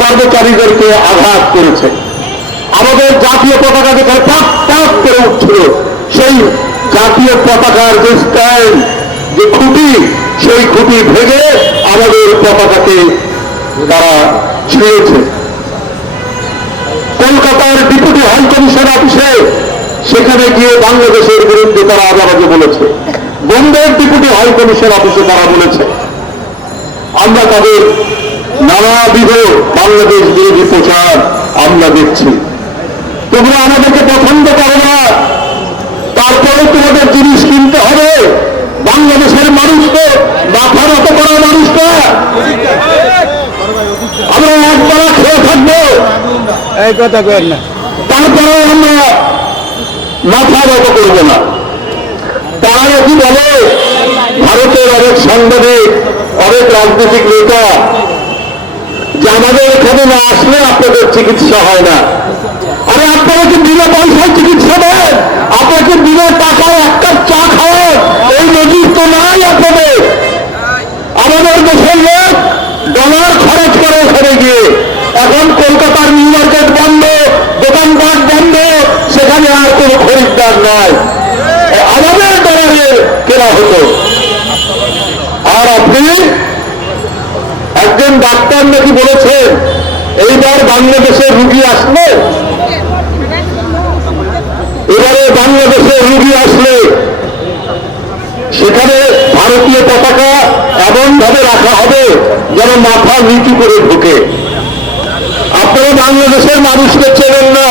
কর্মচারীদেরকে আঘাত করেছে। আমাদের জাতীয় পতাকা যেখানে টাক টাক করে উঠছিল, সেই জাতীয় পতাকার যে স্ট্যান্ড যে খুঁটি, সেই খুঁটি ভেঙে আমাদের পতাকাকে তারা ছিঁড়েছে। কলকাতার ডেপুটি হাই কমিশন অফিসে সেখানে গিয়ে বাংলাদেশের বিরুদ্ধে তারা আদালতে বলেছে। বোম্বের ডেপুটি হাই কমিশন অফিসে তারা বলেছে। আমরা তাদের নানাবিধ বাংলাদেশ বিরোধী প্রচার আমরা দেখছি। তোমরা আমাদেরকে পছন্দ করো না। তারপরে তোমাদের জিনিস কিনতে হবে। বাংলাদেশের মানুষ তো মাথা নত করা মানুষটা আমরা একবার খেয়ে থাকব। এই কথা কেন না। তারপরে আমরা মাথা নত করব না। তারা নাকি বলে ভারতের অনেক সাংবাদিক অনেক রাজনৈতিক নেতা যে আমাদের এখানে না আসলে আপনাদের চিকিৎসা হয় না। আরে আপনারা কি বিনা পয়সায় চিকিৎসা দেন? আপনাকে বিনা টাকায় একটা চা খাওয়ান? এই নজির তো নাই আপনাদের। আমাদের দেশের লোক ডলার খরচ করে ওখানে গিয়ে। এখন ডাক্তার নাকি বলেছেন এইবার বাংলাদেশে রুগী আসলে এবারে বাংলাদেশে রুগী আসলে, সেখানে ভারতীয় পতাকা এমন ভাবে রাখা হবে যেন মাথা নিচু করে ঢুকে। আপনারা বাংলাদেশের মানুষকে চেনেন না।